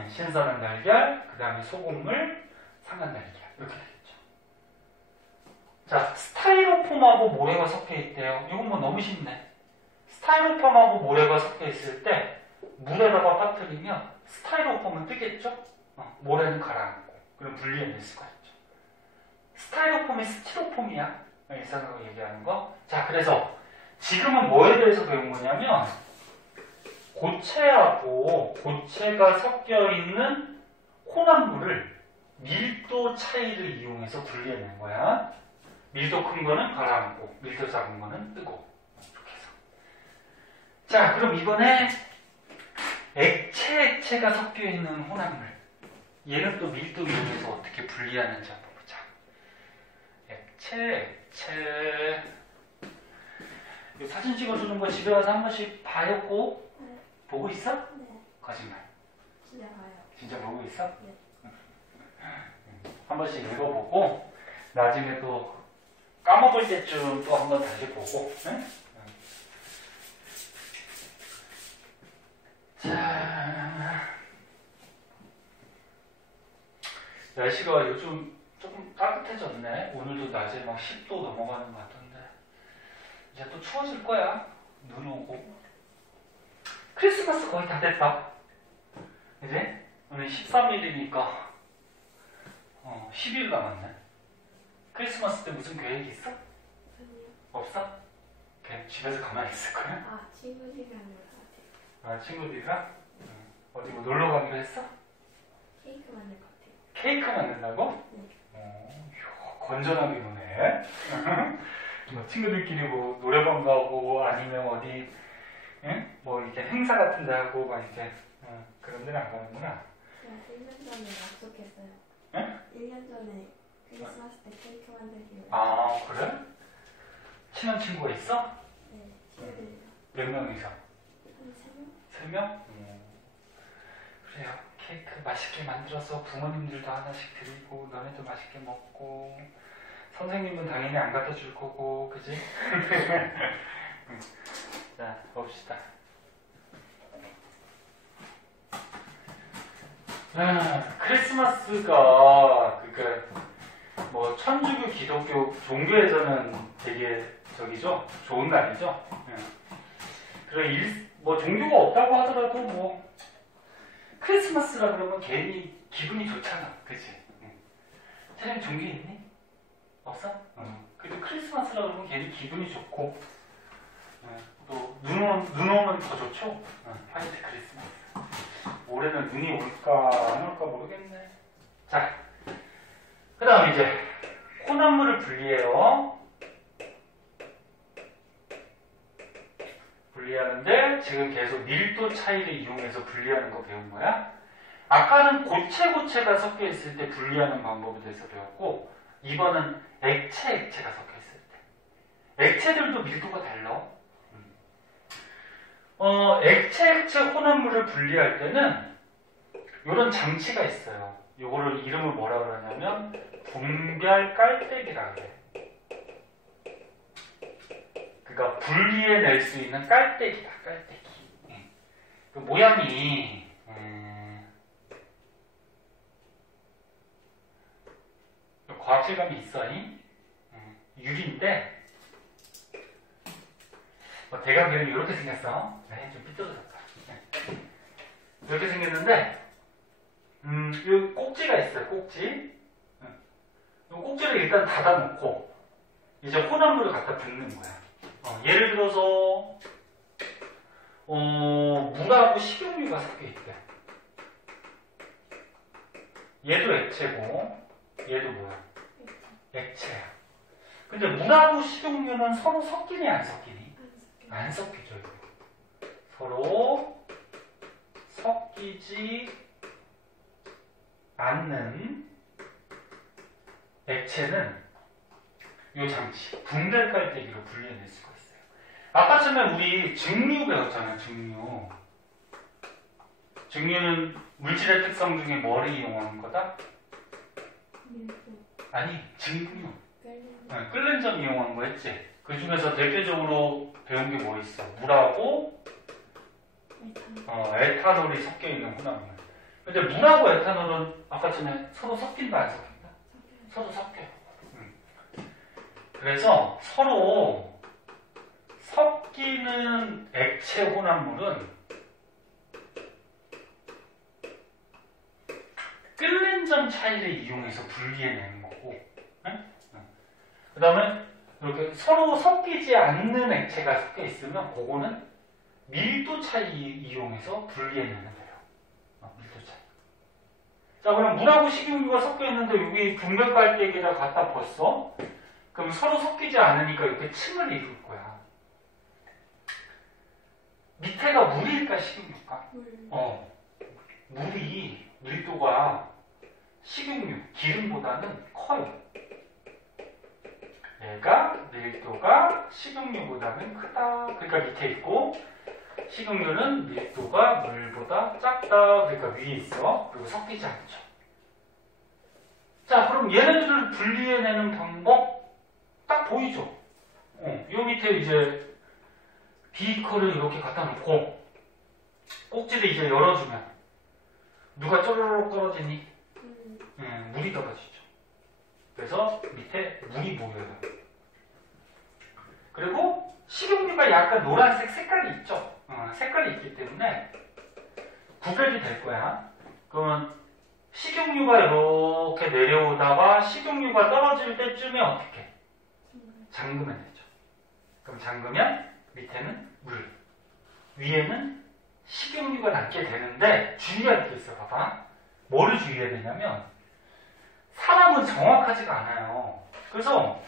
신선한 달걀, 그 다음에 소금물, 상한 달걀. 이렇게 되겠죠. 자, 스타이로폼하고 모래가 섞여 있대요. 이건 뭐 너무 쉽네. 스타이로폼하고 모래가 섞여 있을 때 물에다가 빠뜨리면 스타이로폼은 뜨겠죠? 모래는 가라앉고. 그럼 분리해낼 수가 있죠. 스타이로폼이 스티로폼이야. 이상하고 얘기하는 거. 자, 그래서 지금은 뭐에 대해서 배운 거냐면 고체하고 고체가 섞여 있는 혼합물을 밀도 차이를 이용해서 분리해낸 거야. 밀도 큰 거는 가라앉고 밀도 작은 거는 뜨고. 이렇게 해서. 자, 그럼 이번에 액체가 섞여 있는 혼합물. 얘는 또 밀도 이용해서 어떻게 분리하는지 한번 보자. 액체. 사진 찍어주는 거 집에 와서 한 번씩 봐요, 꼭? 네. 보고 있어? 네. 거짓말. 진짜 봐요. 진짜 보고 있어? 네. 한 번씩 읽어보고 나중에 또 까먹을 때쯤 또 한 번 다시 보고. 응? 자, 날씨가 요즘 조금 따뜻해졌네. 오늘도 낮에 막 10도 넘어가는 것 같던데 이제 또 추워질 거야. 눈 오고. 크리스마스 거의 다 됐다. 이제 오늘 13일이니까 10일 남았네. 크리스마스 때 무슨 계획 있어? 아니요. 없어? 그냥 집에서 가만히 있을 거야? 아, 친구들이랑 놀러 가세요. 아, 친구들이랑? 어디 뭐 놀러 가기로 했어? 케이크 만들 것 같아요. 케이크 만든다고? 네. 건전하게 노네. 뭐 친구들끼리 뭐 노래방 가고 아니면 어디 응? 뭐 이렇게 행사 같은 데 하고 막 이렇게 그런 데는 안 가는구나. 제가 1년 전에 약속했어요. 응? 1년 전에 크리스마스 때 케이크 만들기로. 아, 그래? 친한 친구가 있어? 네, 친구들이랑. 몇 명이서? 한 3명? 3명? 그래요. 케이크 맛있게 만들어서 부모님들도 하나씩 드리고 너네도 맛있게 먹고 선생님은 당연히 안 갖다 줄 거고 그지? 자, 봅시다. 크리스마스가 그러니까 뭐 천주교 기독교 종교에서는 되게 저기죠? 좋은 날이죠? 그리고 뭐 종교가 없다고 하더라도 뭐 크리스마스라 그러면 괜히 기분이 좋잖아. 그치? 사장님 종교 있니? 없어? 그래도 크리스마스라 그러면 괜히 기분이 좋고 또 눈 오면 더 좋죠? 화이트 크리스마스. 올해는 눈이 올까 안 올까 모르겠네. 자, 그 다음 이제 혼합물을 분리해요. 분리하는데 지금 계속 밀도 차이를 이용해서 분리하는 거 배운 거야. 아까는 고체가 섞여 있을 때 분리하는 방법에 대해서 배웠고 이번은 액체가 섞여 있을 때. 액체들도 밀도가 달라. 액체 혼합물을 분리할 때는 이런 장치가 있어요. 요거를 이름을 뭐라 그러냐면 분별 깔때기라 그래. 그러니까 분리해낼 수 있는 깔때기다. 깔때기. 그 모양이 과학실감이 있어. 유리인데 대각이는 이렇게 생겼어. 네, 좀 삐뚤어졌다. 이렇게 생겼는데 이 꼭지가 있어요. 꼭지. 이 꼭지를 일단 닫아놓고 이제 혼합물을 갖다 붓는 거야. 예를 들어서 물하고 식용유가 섞여 있대. 얘도 액체고 얘도 뭐야? 액체야. 근데 물하고 식용유는 서로 섞이니 안 섞이니? 안 섞이죠. 이거. 서로 섞이지 않는 액체는 이 장치, 분별 깔때기로 분리해낼 수가 있어요. 아까 전에 우리 증류 배웠잖아요. 증류는 물질의 특성 중에 뭐를 이용하는 거다? 아니, 증류. 끓는 점 이용한 거 했지? 그 중에서 대표적으로 배운 게 뭐 있어? 물하고 에탄올이 섞여 있는 혼합물. 근데 물하고 에탄올은 아까 전에 서로 섞인다 안 섞인다? 서로 섞여요. 그래서 서로 섞이는 액체 혼합물은 끓는 점 차이를 이용해서 분리해내는 거고, 그 다음에 이렇게 서로 섞이지 않는 액체가 섞여 있으면 그거는 밀도 차이 이용해서 분리해내면 돼요. 밀도 차이. 자, 그럼 물하고 식용유가 섞여 있는데 여기 분별 깔때기에다 갖다 벗어. 그럼 서로 섞이지 않으니까 이렇게 층을 이룰 거야. 밑에가 물일까 식용유일까? 물이 밀도가 식용유, 기름보다는 커요. 얘가 밀도가 식용유보다는 크다. 그러니까 밑에 있고 식용유는 밀도가 물보다 작다. 그러니까 위에 있어. 그리고 섞이지 않죠. 자, 그럼 얘네들을 분리해내는 방법 딱 보이죠? 요 밑에 이제 비커를 이렇게 갖다 놓고 꼭지를 이제 열어주면 누가 쪼르륵 떨어지니? 물이 떨어지죠. 그래서 밑에 물이 모여요. 그리고 식용유가 약간 노란색 색깔이 있죠. 색깔이 있기 때문에 구별이 될 거야. 그러면 식용유가 이렇게 내려오다가 식용유가 떨어질 때쯤에 어떻게? 잠그면 되죠. 그럼 잠그면 밑에는 물, 위에는 식용유가 남게 되는데 주의할 게 있어. 봐봐. 뭐를 주의해야 되냐면 사람은 정확하지가 않아요. 그래서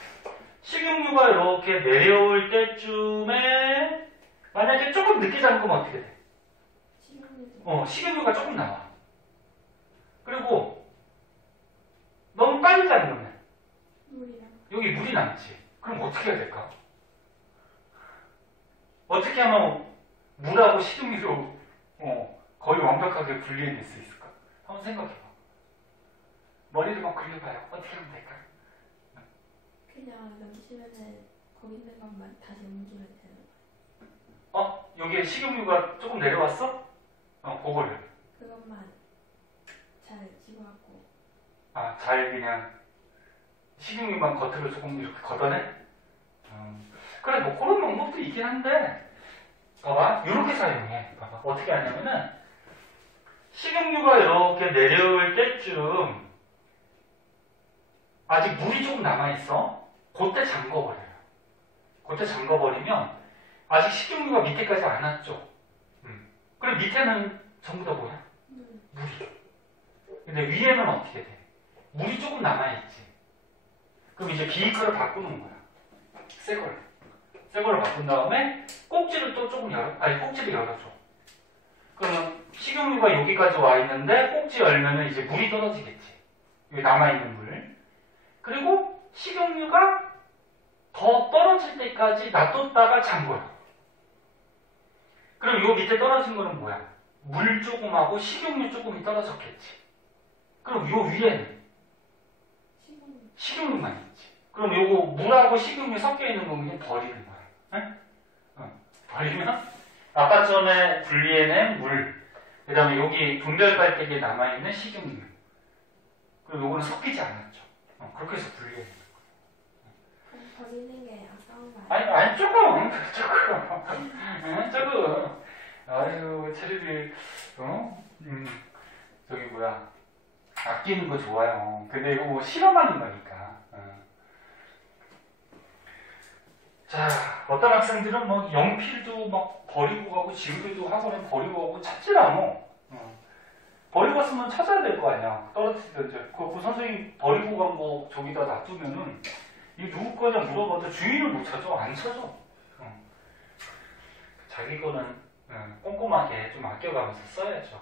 식용유가 이렇게 내려올 때쯤에 만약에 조금 늦게 잠그면 어떻게 돼? 식용유가 조금 나와. 그리고 너무 빨리 잠그면 여기 물이 남지. 그럼 어떻게 해야 될까? 어떻게 하면 물하고 식용유로 거의 완벽하게 분리해낼 수 있을까? 한번 생각해봐. 머리를 막 굴려봐요. 어떻게 하면 될까? 그냥 넘치면은 거기 있는 것만 다시 옮기면 되는 여기에 식용유가 조금 내려왔어? 그거를. 그것만 잘 집어갖고 잘 그냥 식용유만 겉으로 조금 이렇게 걷어내? 그래, 뭐 그런 방법도 있긴 한데 봐봐, 이렇게 사용해. 봐봐, 어떻게 하냐면은 식용유가 이렇게 내려올 때쯤 아직 물이 조금 남아있어. 그때 잠궈버려요. 그때 잠궈버리면 아직 식용유가 밑에까지 안 왔죠. 그럼 밑에는 전부 다 뭐야? 물이. 근데 위에는 어떻게 돼? 물이 조금 남아있지. 그럼 이제 비이커를 바꾸는 거야. 새 걸로 바꾼 다음에 꼭지를 또 조금 꼭지를 열어줘. 그러면 식용유가 여기까지 와 있는데 꼭지 열면은 이제 물이 떨어지겠지. 여기 남아있는 물. 그리고 식용유가 더 떨어질 때까지 놔뒀다가 잠궈요. 그럼 요 밑에 떨어진 거는 뭐야? 물 조금하고 식용유 조금이 떨어졌겠지. 그럼 요 위에는 식용유만 있지. 그럼 요거 물하고 식용유 섞여 있는 거 그냥 버리는 거야. 버리면 아까 전에 분리해낸 물, 그 다음에 여기 분별 빨대기에 남아있는 식용유, 그리고 요거는 섞이지 않았죠. 그렇게 해서 분리해낸 거야. 버리는 게 아까운 거 아니야? 아니, 조금. 조금. 아유, 체리비, 저기 뭐야. 아끼는 거 좋아요. 근데 이거 뭐 실험하는 거니까. 자, 어떤 학생들은 뭐 연필도 막 버리고 가고 지우개도 학원에 버리고 가고 찾질 않아. 버리고 갔으면 찾아야 될 거 아니야. 떨어뜨릴 때 이제 그 선생님 버리고 간 거 저기다 놔두면은 이게 누구 거냐 물어봐도 주인을 못 찾아. 안 찾아. 자기 거는 꼼꼼하게 좀 아껴가면서 써야죠.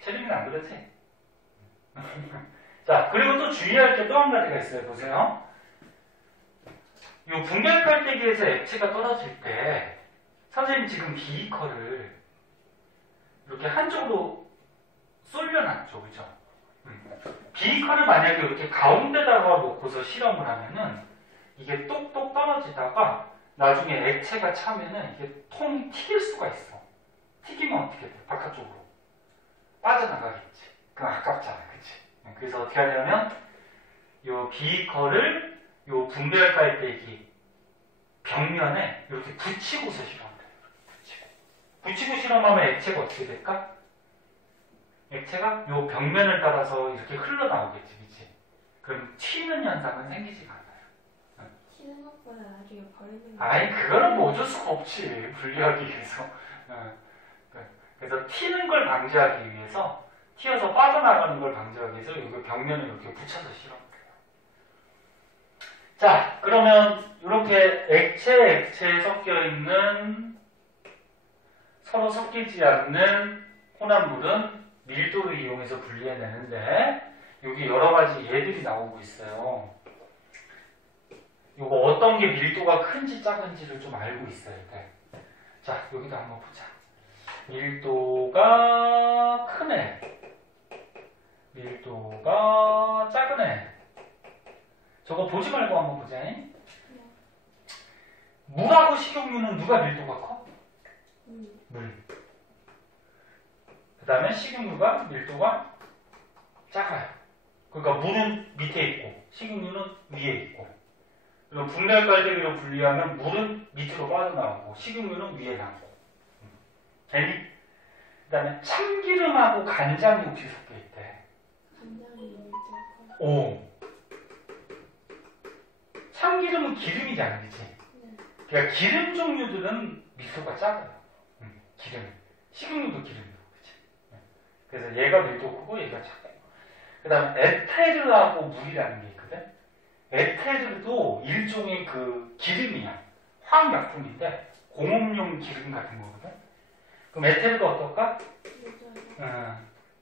체리는 안 그러지? 자, 그리고 또 주의할 게 또 한 가지가 있어요. 보세요. 이 분별 빨대기에서 액체가 떨어질 때 선생님 지금 비이커를 이렇게 한쪽으로 쏠려놨죠. 그죠? 비이커를 만약에 이렇게 가운데다가 놓고서 실험을 하면은 이게 똑똑 떨어지다가 나중에 액체가 차면은 이게 통이 튀길 수가 있어. 튀기면 어떻게 돼? 바깥쪽으로 빠져나가겠지. 그럼 아깝잖아. 그치? 그래서 어떻게 하냐면 이 비이커를 이 분별 빨대기 벽면에 이렇게 붙이고서 실험을 해요. 붙이고 실험하면 액체가 어떻게 될까? 액체가 이 벽면을 따라서 이렇게 흘러나오겠지. 그치? 그럼 튀는 현상은 생기지가 않아요. 튀는 것보다 나중에 버리는 게 그거는 뭐 어쩔 수가 없지. 분리하기 위해서. 그래서 튀는 걸 방지하기 위해서 튀어서 빠져나가는 걸 방지하기 위해서 여기 벽면을 이렇게 붙여서 실험해요. 자, 그러면 이렇게 액체에 섞여 있는 서로 섞이지 않는 혼합물은 밀도를 이용해서 분리해내는데 여기 여러 가지 예들이 나오고 있어요. 이거 어떤 게 밀도가 큰지 작은지를 좀 알고 있어야 돼. 자, 여기도 한번 보자. 밀도가 큰 애, 밀도가 작은 애. 저거 보지 말고 한번 보자. 물하고 식용유는 누가 밀도가 커? 물. 그 다음에 식용유가 밀도가 작아요. 그러니까 물은 밑에 있고 식용유는 위에 있고. 그리고 분별 빨대기로 분리하면 물은 밑으로 빠져나오고 식용유는 위에 남고. 됐니? 그 다음에 참기름하고 간장이 혹시 섞여 있대. 간장이 밀도가 커. 오. 참기름은 기름이잖아, 그치? 그러니까 기름 종류들은 밀도가 작아요. 기름. 식용유도 기름이고, 그치? 그래서 얘가 밀도 크고 얘가 작고. 그 다음 에테르하고 물이라는 게 있거든. 에테르도 일종의 그 기름이야. 화학약품인데 공업용 기름 같은 거거든. 그럼 에테르가 어떨까?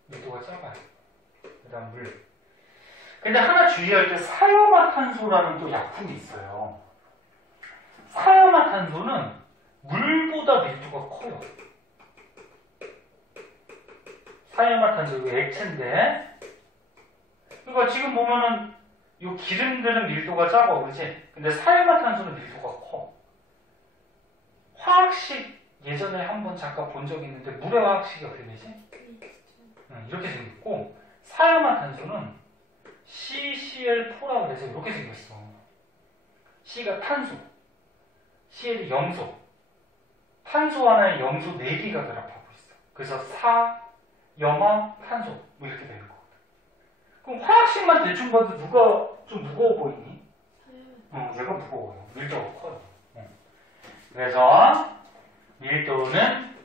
밀도가 작아요. 그 다음 물. 근데 하나 주의할 때 사염화탄소라는 또 약품이 있어요. 사염화탄소는 물보다 밀도가 커요. 사염화탄소 이거 액체인데, 그러니까 지금 보면은 이 기름들은 밀도가 작아, 그렇지? 근데 사염화탄소는 밀도가 커. 화학식 예전에 한번 잠깐 본 적이 있는데 물의 화학식이 어떻게 되지? 이렇게 생겼고, 사염화탄소는 CCl4라고 해서 이렇게 생겼어. C가 탄소, Cl이 염소. 탄소 하나에 염소 4개가 결합하고 있어. 그래서 염화, 탄소 뭐 이렇게 되는 거거든. 그럼 화학식만 대충 봐도 누가 좀 무거워 보이니? 얘가 무거워요. 밀도가 커요. 그래서 밀도는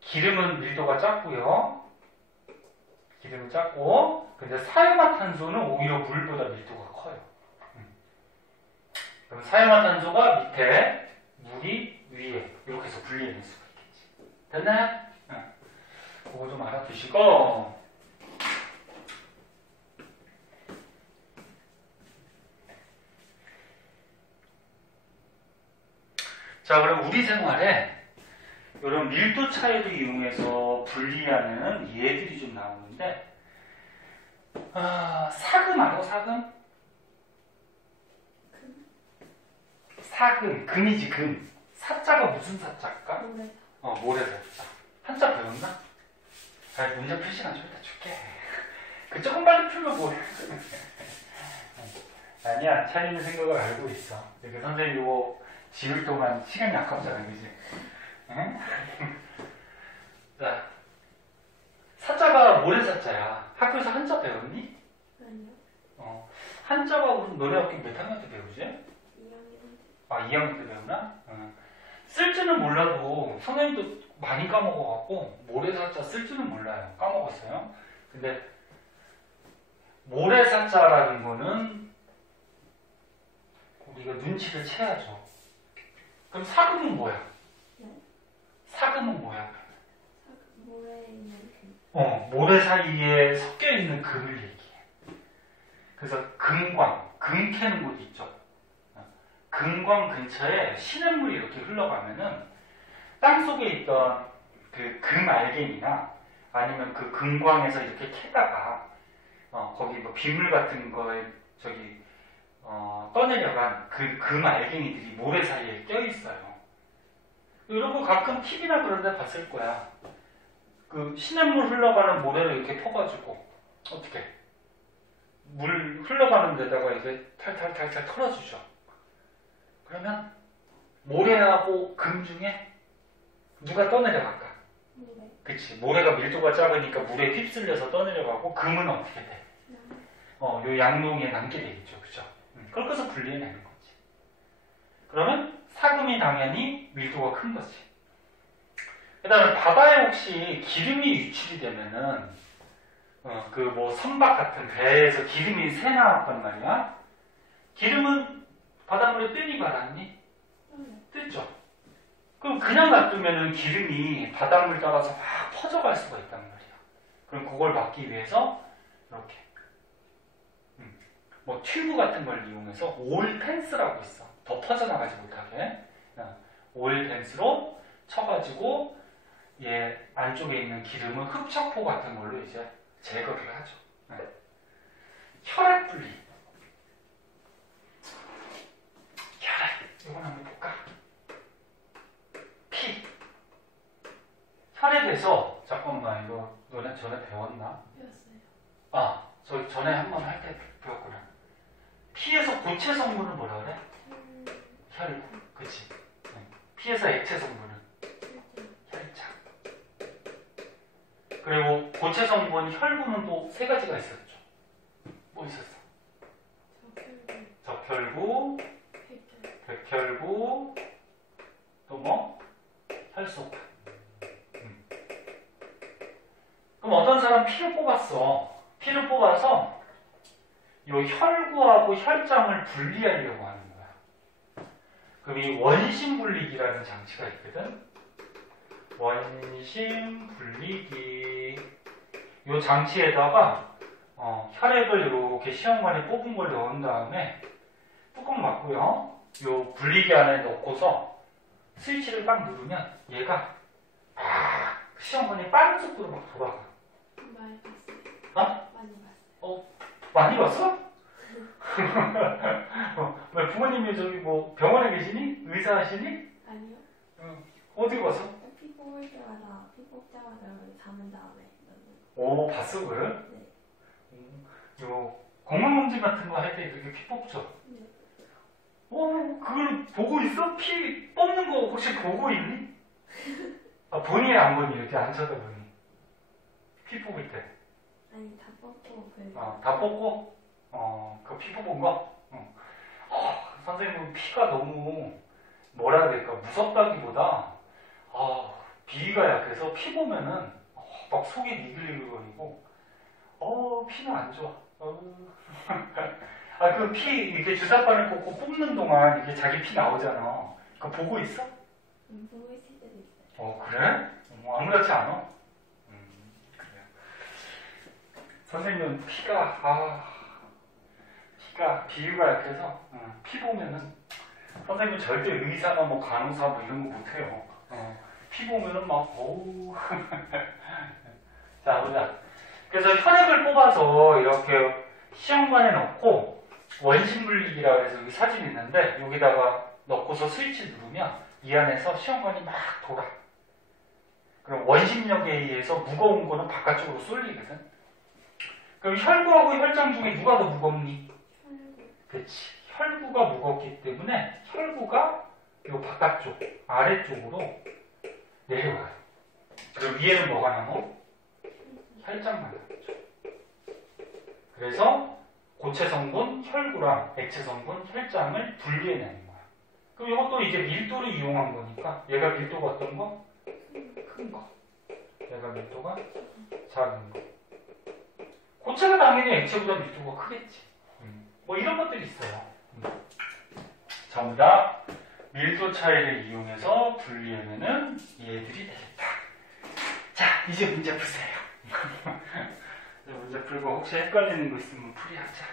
기름은 밀도가 작고요. 기름은 작고, 근데 사염화탄소는 오히려 물보다 밀도가 커요. 그럼 사염화탄소가 밑에, 물이 위에 이렇게 해서 분리해낼 수가 있겠지. 됐나요? 그거 좀 알아두시고, 자, 그럼 우리 생활에 이런 밀도 차이를 이용해서 분리하는 예들이 좀 나오는데, 사금 알아? 사금? 사금, 금이지, 금. 사자가 무슨 사자일까? 모래사자. 한자 배웠나? 문제 풀 시간 좀 이따 줄게. 그 조금 빨리 풀면 뭐해. 아니야, 차리는 생각을 알고 있어. 이렇게 선생님 이거 지울 동안 시간이 아깝잖아, 그지? 응? 자, 사자가 모래사자야. 학교에서 한자 배웠니? 아니요. 한자가 그럼 너네 학교 몇 학년 때 배우지? 2학년. 2학년 때 배우나? 쓸 줄은 몰라도 선생님도 많이 까먹어갖고 모래사자 쓸 줄은 몰라요. 까먹었어요. 근데 모래사자라는 거는 우리가 눈치를 채야죠. 그럼 사금은 뭐야? 네? 사금은 뭐야? 모래에 있는 금. 모래 사이에 섞여 있는 금을 얘기해. 그래서 금광, 금 캐는 곳 있죠. 금광 근처에 시냇물이 이렇게 흘러가면은 땅 속에 있던 그 금알갱이나 아니면 그 금광에서 이렇게 캐다가 거기 뭐 빗물 같은 거에 떠내려간 그 금알갱이들이 모래 사이에 껴 있어요. 이런 거 가끔 TV나 그런 데 봤을 거야. 그 시냇물 흘러가는 모래를 이렇게 퍼가지고 어떻게 물 흘러가는 데다가 이게 탈탈탈탈 털어주죠. 그러면 모래하고 금 중에 누가 떠내려갈까? 모래. 그치. 모래가 밀도가 작으니까 물에 휩쓸려서 떠내려가고 금은 어떻게 돼? 요 양농에 남게 되겠죠. 그죠? 그렇게 해서 분리해내는 거지. 그러면 사금이 당연히 밀도가 큰 거지. 그 다음에 바다에 혹시 기름이 유출이 되면은 그 뭐 선박 같은 배에서 기름이 새 나왔단 말이야. 기름은 바닷물에 뜨니 말았니? 뜨죠. 그럼 그냥 놔두면은 기름이 바닷물 따라서 막 퍼져갈 수가 있단 말이야. 그럼 그걸 막기 위해서 이렇게 뭐 튜브 같은 걸 이용해서 오일 펜스라고 있어. 더 퍼져나가지 못하게 오일 펜스로 쳐가지고 얘 안쪽에 있는 기름은 흡착포 같은 걸로 이제 제거를 하죠. 혈액 분리. 혈액. 이건 한번 볼까? 피. 혈액에서 잠깐만 이거 너네 전에 배웠나? 배웠어요. 저 전에 한번 할 때 배웠구나. 피에서 고체 성분은 뭐라 그래? 혈. 그치? 피에서 액체 성분은 혈장. 그리고 고체 성분 혈구는 또 세 가지가 있었죠. 뭐 있었어? 적혈구. 적혈구, 백혈구, 그럼 어떤 사람 피를 뽑았어. 피를 뽑아서 이 혈구하고 혈장을 분리하려고 하는 거야. 그럼 이 원심 분리기라는 장치가 있거든. 원심 분리기. 이 장치에다가 혈액을 이렇게 시험관에 뽑은 걸 넣은 다음에 뚜껑 막고요. 이 분리기 안에 넣고서 스위치를 딱 누르면 얘가 시험관에 빠른 속도로 막 돌아가. 많이 봤어요. 어? 많이 봤어요. 많이 봤어? 왜 부모님이 저기 뭐 병원에 계시니? 의사 하시니? 아니요. 어디 가서? 피 뽑을 때마다 피 뽑자마자 담은 다음에 넣는 오, 봤어, 그래? 거. 네. 요 건강검진 같은 거 할 때 이렇게 피 뽑죠? 네. 그걸 보고 있어? 피 뽑는 거 혹시 보고 있니? 보니 안 보니? 이렇게 안 쳐다보니? 피 뽑을 때. 아니 다 뽑고 그. 다 뽑고? 그 피 뽑은 거? 선생님은 피가 너무 뭐라 해야 될까? 무섭다기보다 비위가 약해서 피 보면은 막 속이 니글니글거리고 피는 안 좋아. 그 피 이렇게 주사바늘 꽂고 뽑는 동안 이렇게 자기 피 나오잖아. 그거 보고 있어? 보고 있을 때도 있어요. 그래? 아무렇지 않아? 그래. 선생님은 피가 비위가 약해서 피 보면은 선생님은 절대 의사나 뭐 간호사 뭐 이런 거 못해요. 피 보면은 막 어우. 자, 보자. 그래서 혈액을 뽑아서 이렇게 시험관에 넣고 원심분리기라고 해서 여기 사진이 있는데 여기다가 넣고서 스위치 누르면 이 안에서 시험관이 막 돌아. 그럼 원심력에 의해서 무거운 거는 바깥쪽으로 쏠리거든. 그럼 혈구하고 혈장 중에 누가 더 무겁니? 혈구. 그렇지. 혈구가 무겁기 때문에 혈구가 이 바깥쪽, 아래쪽으로 내려와요. 그리고 위에는 뭐가 남어? 혈장만 남죠. 그래서 고체 성분 혈구랑 액체 성분 혈장을 분리해내는 거야. 그럼 이것도 이제 밀도를 이용한 거니까 얘가 밀도가 어떤 거? 큰 거. 얘가 밀도가 작은 거. 고체가 당연히 액체보다 밀도가 크겠지. 뭐 이런 것들이 있어요. 전부 다 밀도 차이를 이용해서 분리해내는 얘들이 되겠다. 자, 이제 문제 푸세요. 문제 풀고 혹시 헷갈리는 거 있으면 풀이하자.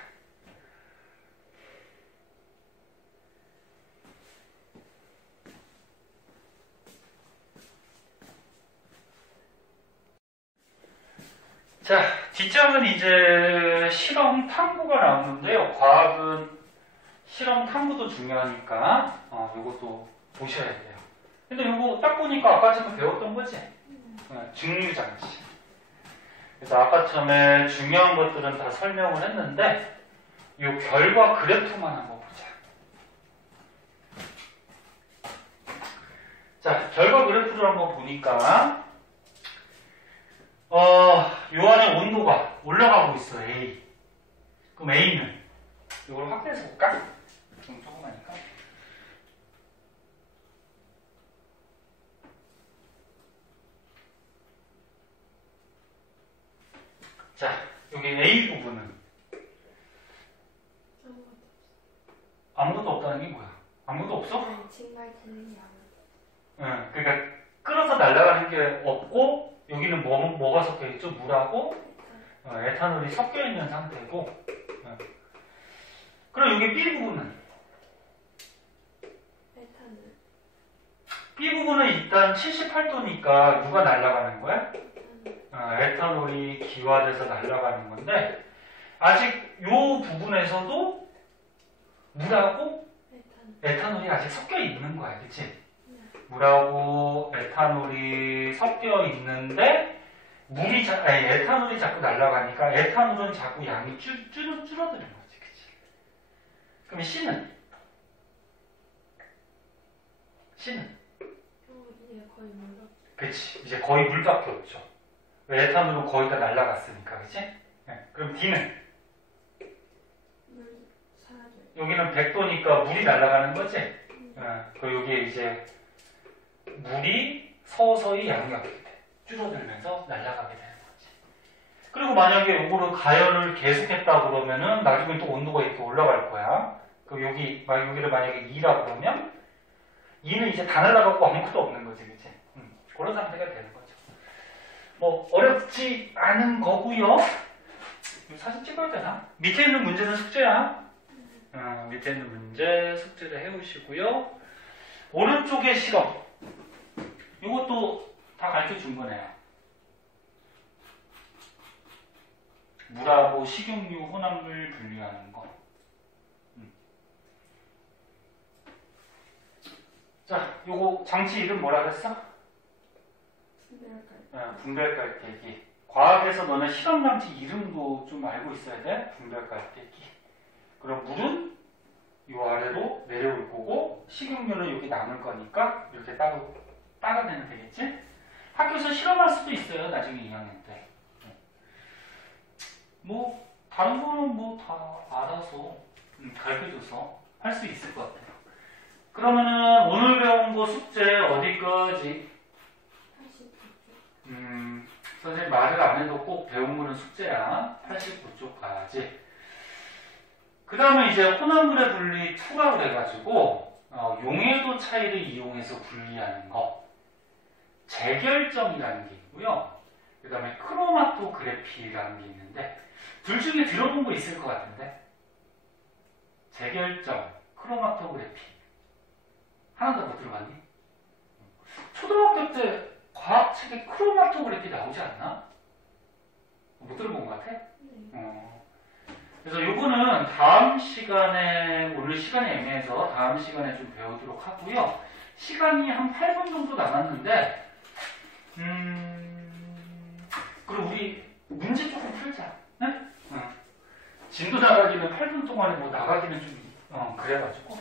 자, 뒷장은 이제 실험 탐구가 나오는데요. 과학은 실험 탐구도 중요하니까 이것도 보셔야 돼요. 근데 이거 딱 보니까 아까 전에 배웠던 거지? 증류장치. 그래서 아까 처음에 중요한 것들은 다 설명을 했는데 이 결과 그래프만 한번 보자. 자, 결과 그래프를 한번 보니까 요 안에 온도가 올라가고 있어, A. 그럼 A는 이걸 확대해서 볼까? 좀 조그마니까. 자, 여기 A 부분은 아무것도 없다는 게 뭐야? 아무것도 없어? 아니 정말 되는 게 아무것도. 그러니까 끌어서 날아가는 게 없고 여기는 뭐가 섞여 있죠? 물하고 에탄올이 섞여 있는 상태고. 그럼 여기 B 부분은? 에탄올. B 부분은 일단 78도니까 누가 날아가는 거야? 에탄올. 에탄올이 기화돼서 날아가는 건데 아직 요 부분에서도 물하고 에탄올이 아직 섞여 있는 거야, 그치? 물하고 에탄올이 섞여 있는데 에탄올이 자꾸 날아가니까 에탄올은 자꾸 양이 줄어드는 거지, 그치? 그럼 C는? 이제 거의 물로. 그치, 이제 거의 물밖에 없죠. 에탄올은 거의 다 날아갔으니까, 그치? 그럼 D는? 물 사라져요. 여기는 100도니까 물이 날아가는 거지? 그 여기에 이제 물이 서서히 양이 어떻게 돼? 줄어들면서 날아가게 되는 거지. 그리고 만약에 요거를 가열을 계속했다 그러면은 나중에 또 온도가 이렇게 올라갈 거야. 그럼 여기를 만약에 2라 그러면 2는 이제 다 날라가고 아무것도 없는 거지, 그치? 그런 상태가 되는 거죠. 뭐 어렵지 않은 거고요. 이거 사진 찍어야 되나? 밑에 있는 문제는 숙제야. 밑에 있는 문제 숙제를 해오시고요. 오른쪽에 실험. 이것도 다 가르쳐 준 거네요. 물하고 식용유, 혼합물 분리하는 거. 자, 요거 장치 이름 뭐라 그랬어? 분별깔때기. 과학에서 너네 실험 장치 이름도 좀 알고 있어야 돼. 분별깔때기. 그럼 물은 요 아래로 내려올 거고 식용유는 여기 남을 거니까 이렇게 따로 따라내면 되겠지? 학교에서 실험할 수도 있어요. 나중에 2학년 때. 뭐 다른 거는 뭐 다 알아서 가르쳐줘서 할 수 있을 것 같아요. 그러면은 오늘 배운 거 숙제 어디까지? 89쪽. 선생님 말을 안 해도 꼭 배운 거는 숙제야. 89쪽까지. 그 다음에 이제 혼합물의 분리 2라고 해가지고 용해도 차이를 이용해서 분리하는 거. 재결정이라는 게 있고요. 그 다음에 크로마토그래피라는 게 있는데 둘 중에 들어본 거 있을 것 같은데 재결정, 크로마토그래피 하나 더 못 들어봤니? 초등학교 때 과학책에 크로마토그래피 나오지 않나? 못 들어본 것 같아? 그래서 요거는 다음 시간에 오늘 시간이 애매해서 다음 시간에 좀 배우도록 하고요. 시간이 한 8분 정도 남았는데 그럼 우리 문제 조금 풀자. 네? 진도 나가기는 8분 동안에 뭐 나가기는 좀 그래가지고